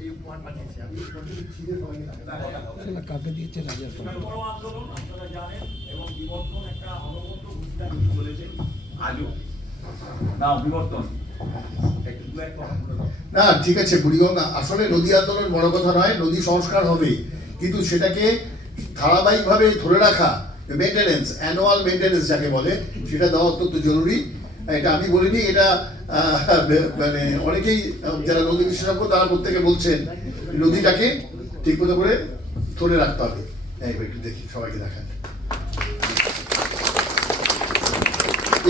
এই উপহার পাঠিয়েছে। আমি কাকে দিয়েছে রাজার বড় আন্দোলন আপনারা জানেন এবং বিবর্তন একটা অনবদ্য ভূমিকা চলেছেন আজও না বিবর্তন না ঠিক আছে, বুড়িগঙ্গা আসলে নদী আন্দোলন বড় কথা নয়, নদী সংস্কার হবে, কিন্তু সেটাকে ধারাবাহিকভাবে ধরে রাখা, মেনটেনেন্স, অ্যানুয়াল মেনটেনেন্স যাকে বলে, সেটা দেওয়া অত্যন্ত জরুরি। এটা আমি বলিনি, এটা মানে অনেকেই যারা নদী বিশেষজ্ঞ তারা প্রত্যেকে বলছেন নদীটাকে ঠিক মতো করে ধরে রাখতে হবে। একটু দেখি, সবাইকে দেখান।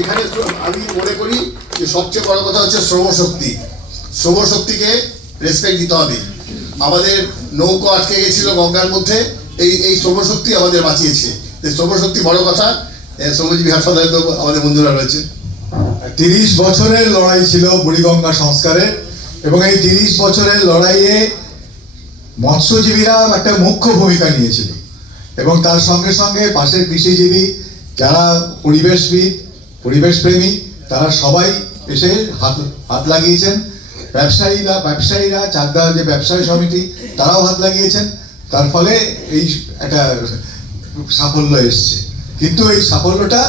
এখানে আমি মনে করি যে সবচেয়ে বড় কথা হচ্ছে শ্রমশক্তি। শ্রমশক্তিকে রেসপেক্ট দিতে হবে। আমাদের নৌকো আটকে গেছিল গঙ্গার মধ্যে, এই শ্রমশক্তি আমাদের বাঁচিয়েছে। শ্রমশক্তি বড় কথা। শ্রমজীবী হাসপাতালে তো আমাদের বন্ধুরা রয়েছে। 30 বছরের লড়াই ছিল বুড়িগঙ্গা সংস্কারের, এবং এই 30 বছরের লড়াইয়ে মৎস্যজীবীরা একটা মুখ্য ভূমিকা নিয়েছিল, এবং তার সঙ্গে সঙ্গে পাশের কৃষিজীবী যারা পরিবেশবিদ, পরিবেশপ্রেমী, তারা সবাই এসে হাত লাগিয়েছেন। ব্যবসায়ীরা চাকদার যে ব্যবসায়ী সমিতি তারাও হাত লাগিয়েছেন। তার ফলে এই একটা সাফল্য এসছে, কিন্তু এই সাফল্যটা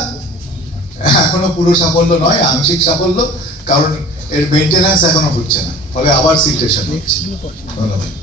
এখনো পুরো সাফল্য নয়, আংশিক সাফল্য, কারণ এর মেনটেন্যান্স এখনো হচ্ছে না, ফলে আবার সিলটেশন হচ্ছে। ধন্যবাদ।